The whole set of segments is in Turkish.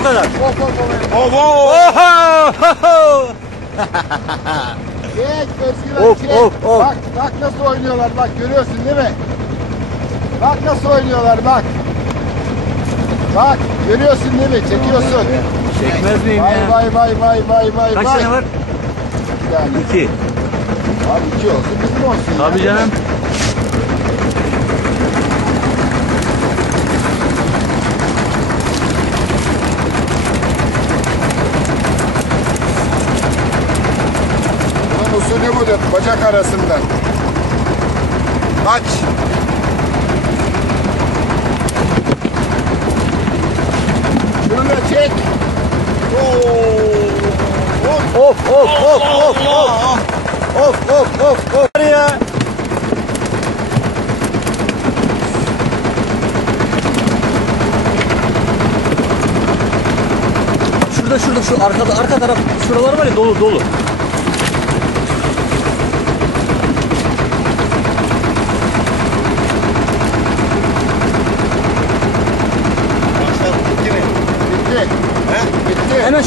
o kadar? Hop. Oho! Oho! Çek Özgüven Of, çek. of, of. Bak bak nasıl oynuyorlar bak görüyorsun değil mi? Bak nasıl oynuyorlar bak. Bak görüyorsun değil mi? Çekiyorsun. Çekmez miyim Vay ya? vay vay vay vay vay Kaç vay. tane var? Yani İki. abi iki olsun bizim olsun. ya. Tabii canım. Budur. Bacak arasından. Aç. Şunu da çek. Oo. Of of of of of. Of of of of. Ya. Şurada şurada şu arkada arka taraf şuralar var ya dolu dolu.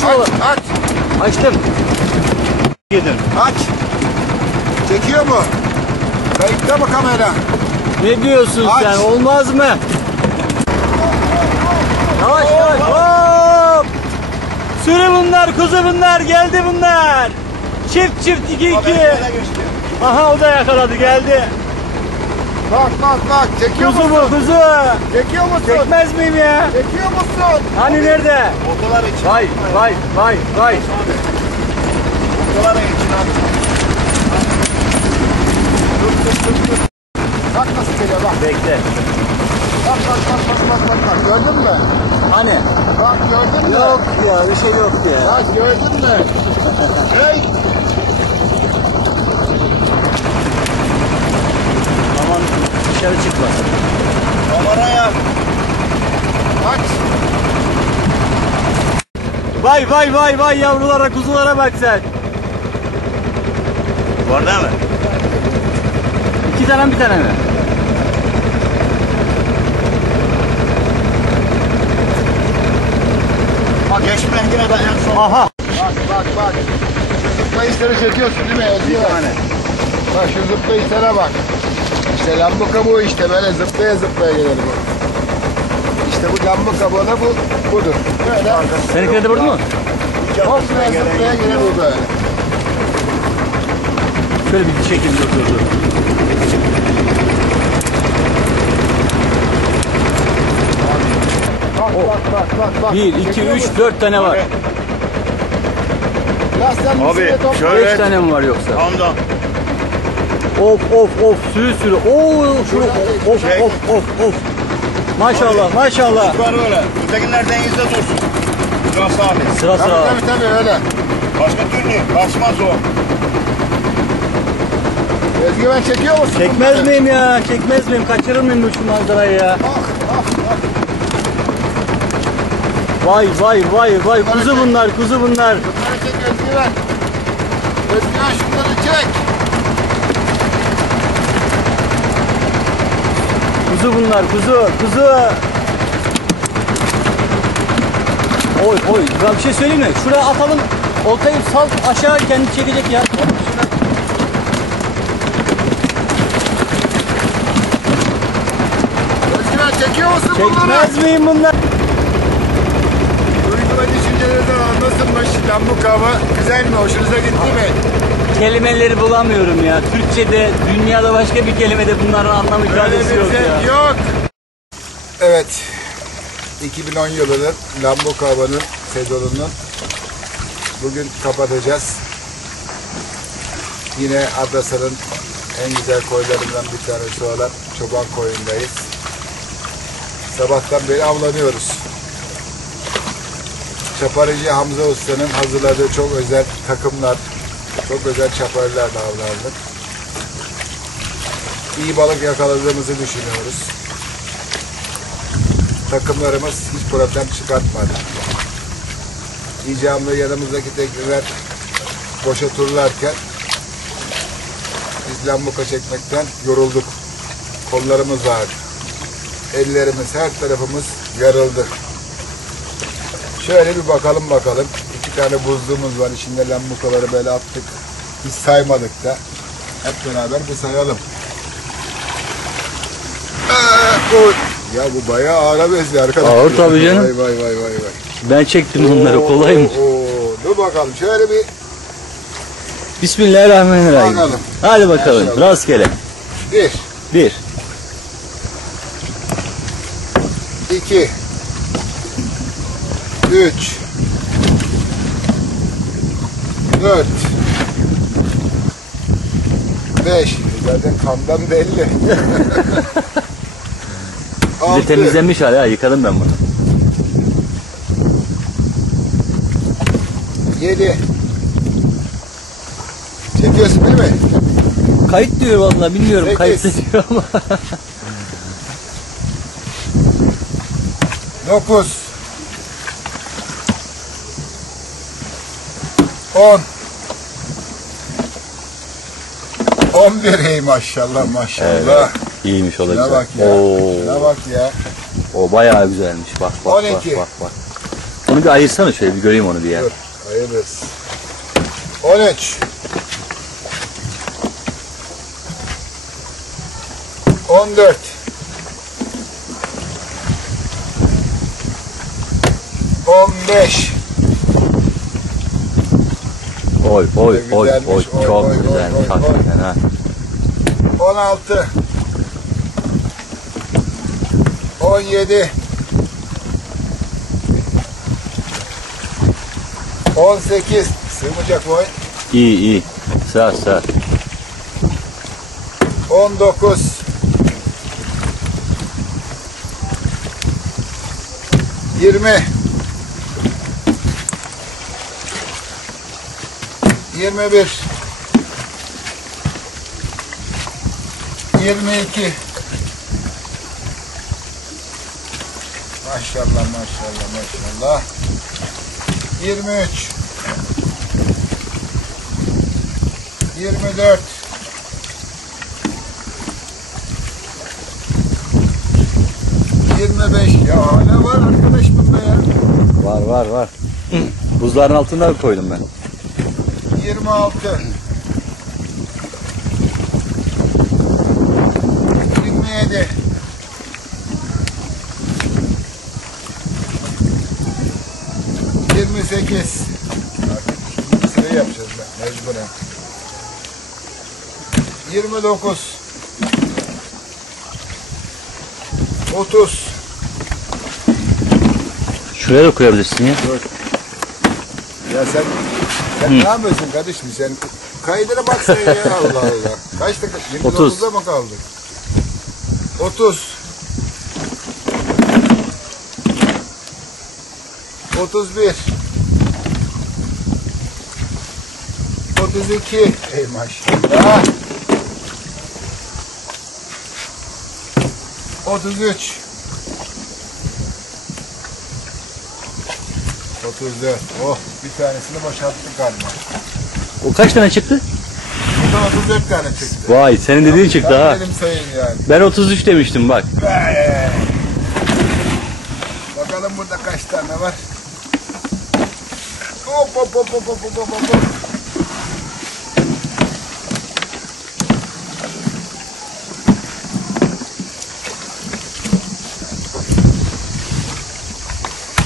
Aç, aç, Açtım. Yedim. aç. Çekiyor mu? Kayıtta mı kamera? Ne diyorsun Aç. sen? Olmaz mı? Yavaş yavaş. Hop! Sürü bunlar, kuzu bunlar, geldi bunlar. Çift çift iki iki. Aha o da yakaladı geldi. Bak bak bak. Çekiyor Kuzu musun? bu kuzu. Çekiyor musun? Çekmez miyim ya? Çekiyor musun? Hani nerede? Odalar için. Vay vay vay vay. Odalara için abi. Dur dur dur dur. Bak nasıl geliyor bak. Bekle. Bak bak bak bak bak bak. bak. Gördün mü? Hani? Bak gördün mü? Yok ya bir şey yok ya. Bak gördün mü? Hey. Aman dışarı çıkmasın. Kameraya. Aç. Vay vay vay vay yavrulara kuzulara bak sen. Değil mi? İki tane mi, bir tane mi? Bak geçme yine de en son. Aha. Bak bak bak. Zıplayışları çekiyorsun değil mi? Bir tane. Bak şu zıplayışlara bak. İşte lambuka bu işte böyle zıplaya zıplaya gelir bu. İşte bu lambuka bana bu budur. Böyle Seninkiler de burada mı? hopsuna zıplaya gelir bu böyle. Şöyle bir çekin dur dur dur. Bak bak bak bak bak. Bir, iki, Çekiyor üç, musun? dört tane var. Abi, şöyle- Beş tane mi var yoksa? Ondan. Of of of sürü sürü. Oo şunu of of of of. Maşallah maşallah. Var öyle. Ötekiler denizde dursun. Burası abi. Sıra Tabii sıra. tabii tabii öyle. Başka türlü kaçmaz o. Özgüven çekiyor musun? Çekmez bunları? miyim ya? Çekmez miyim? Kaçırır mıyım bu şu manzarayı ya? Ah ah ah. Vay vay vay vay kuzu bunlar kuzu bunlar. Bunları çek Özgüven. Özgüven şunları çek. Kuzu bunlar kuzu kuzu. Oy oy ben bir şey söyleyeyim mi? Şuraya atalım. Oltayı sal aşağı kendi çekecek ya. Özgüven çekiyor musun bunları? Çekmez miyim bunlar? Ve düşüncelerden nasılmış bu kavı? Güzel mi? Hoşunuza gitti mi? Kelimeleri bulamıyorum ya. Türkçe'de, dünyada başka bir kelimede bunların anlam ifadesi yok ya. yok. Evet. 2010 yılının Lambu Hava'nın sezonunu bugün kapatacağız. Yine Adrasa'nın en güzel koylarından bir tanesi olan Çoban Koyu'ndayız. Sabahtan beri avlanıyoruz. Çaparıcı Hamza Usta'nın hazırladığı çok özel takımlar, çok özel çaparılarla avlandık. İyi balık yakaladığımızı düşünüyoruz. Takımlarımız hiç problem çıkartmadı. İcamlı yanımızdaki tekneler boşa turlarken Biz lambuka çekmekten yorulduk. Kollarımız ağrıdı. Ellerimiz, her tarafımız yarıldı. Şöyle bir bakalım bakalım. İki tane buzluğumuz var. İçinde lambukaları böyle attık. Biz saymadık da. Hep beraber bir sayalım. O- Ya bu bayağı ağır benziyor arkadaşlar. Ağır tabii canım. Vay vay vay vay vay. Ben çektim bunları Oo, kolay mı? oo. Dur bakalım şöyle bir Bismillahirrahmanirrahim. Bakalım. Hadi bakalım Maşallah. rastgele. bir, Bir. iki, üç, dört, beş. Zaten kandan belli. De Altı, temizlenmiş hala yıkadım ben bunu. yedi. Çekiyorsun değil mi? Kayıt diyor vallahi bilmiyorum Sekiz. kayıt diyor ama. Dokuz. On. On bir ey maşallah maşallah. İyiymiş o da Şuna güzel. bak ya. Oo, Şuna bak ya. o bayağı güzelmiş. Bak bak bak 12. bak bak. Onu bir ayırsana şöyle bir göreyim onu bir yer. Dur. On dört. On beş. Oy oy güzelmiş, oy oy, çok oy, güzelmiş oy, hakikaten ha. 16 17 18 Sığmayacak boy İyi iyi. Sağ sağ. 19 20 21 22 Maşallah maşallah maşallah 23 24 25 ya hala var arkadaş bunda ya. Var var var. Buzların altında koydum ben. 26 27 28 Artık ikinci sırayı yapacağız ben mecburen 29 30 Şuraya da koyabilirsin ya. Ya sen sen ne yapıyorsun kardeşim sen kaydına bak sen ya Allah Allah. Kaç dakika? 30. 29'da mı kaldık? 30. 31. 32. Ey maşallah. 33. 34. Oh bir tanesini boşalttık galiba. O kaç tane çıktı? Burada 34 tane çıktı. Vay senin dediğin çıktı ha. dedim sayın yani. Ben 33 demiştim bak. Be! Bakalım burada kaç tane var. Hop hop hop hop hop hop hop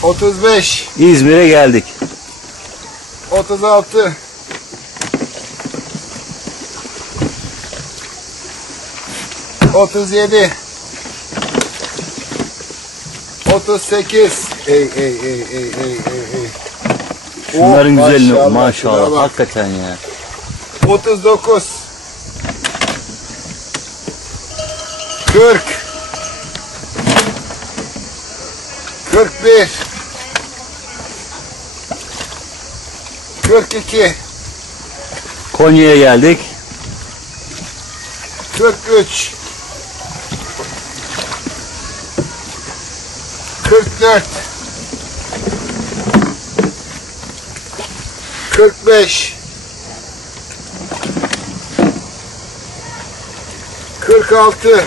hop. Otuz beş, İzmir'e geldik. otuz altı, otuz yedi, otuz sekiz. Ey ey ey ey ey ey ey. Şunların Oh, güzelliği maşallah, maşallah, bak. hakikaten ya. 39 40 41 42 Konya'ya geldik. 43 44 45 46.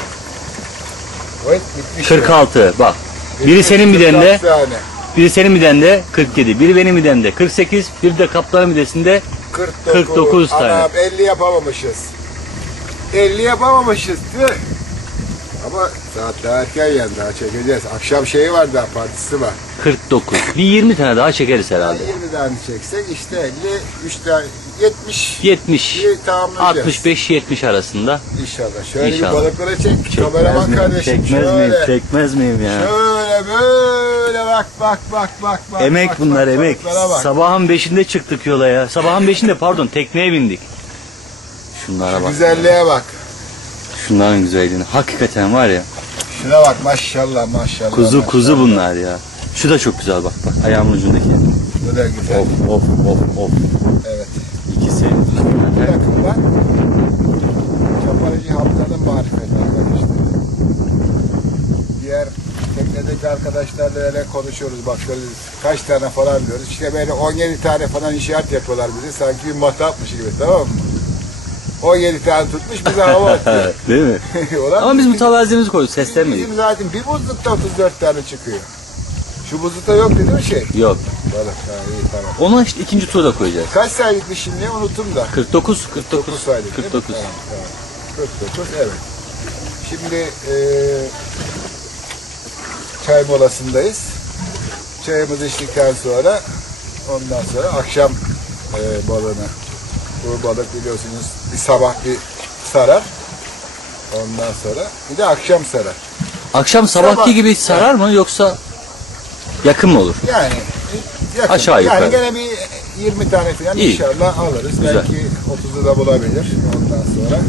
Oy bitmiş. 46 bak. Biri senin midende, 46 tane. Biri senin midende 47, biri benim midemde 48, bir de kaptanın midesinde 49, 49 tane. Anam 50 yapamamışız. 50 yapamamışız. Tüh. Ama saat daha erken yani daha çekeceğiz. Akşam şeyi var daha partisi var. 49. Bir 20 tane daha çekeriz herhalde. 20 tane çeksek işte 50, 3 tane 70 70, iyi tamamlayacağız. 65 70 arasında. İnşallah. Şöyle İnşallah. bir balıklara çek. Çekmez Kameraman miyim? kardeşim Çekmez miyim? şöyle. Çekmez miyim ya? Şöyle böyle bak bak bak bak bak. Emek bak, bunlar bak, emek. bak. Sabahın 5'inde çıktık yola ya. Sabahın 5'inde pardon tekneye bindik. Şunlara bak. Güzelliğe bak. Şunların güzelliğine. Hakikaten var ya. Şuna bak maşallah maşallah. Kuzu maşallah. kuzu bunlar ya. Şu da çok güzel bak bak ayağımın ucundaki. Bu da güzel. Of of of of. Evet. İkisi. Bu yakında Çaparıcı Hamza'nın marifeti arkadaşlar. Diğer teknedeki arkadaşlarla öyle konuşuyoruz bak şöyle kaç tane falan diyoruz. İşte böyle 17 tane falan işaret yapıyorlar bize sanki bir mata atmış gibi tamam mı? 17 tane tutmuş bize hava atıyor. Değil mi? Ama biz mütevazimizi koyduk seslenmedik. Bizim zaten bir buzlukta 34 tane çıkıyor. Şu buzlukta yok dedi mi şey? Yok. Balık ha iyi tamam. Onu işte ikinci turda koyacağız. Kaç sayılıkmış şimdi unuttum da. 49 49 9 sayılık değil mi? 49. Tamam, tamam. 49 evet. Şimdi e, çay molasındayız. Çayımızı içtikten sonra ondan sonra akşam e, balığını bu balık biliyorsunuz bir sabah bir sarar. Ondan sonra bir de akşam sarar. Akşam sabahki Sabah- gibi sarar mı yoksa yakın mı olur? Yani yakın. Aşağı yukarı. Yani gene bir 20 tane falan İyi. inşallah alırız. Güzel. Belki 30'u da bulabilir ondan sonra.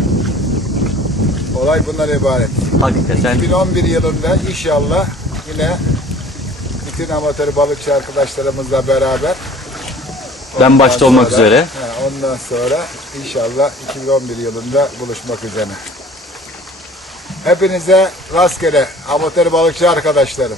Olay bundan ibaret. Hakikaten 2011 yılında inşallah yine bütün amatör balıkçı arkadaşlarımızla beraber Ben başta olmak sonra- üzere. he, ondan sonra inşallah 2011 yılında buluşmak üzere. Hepinize rastgele amatör balıkçı arkadaşlarım.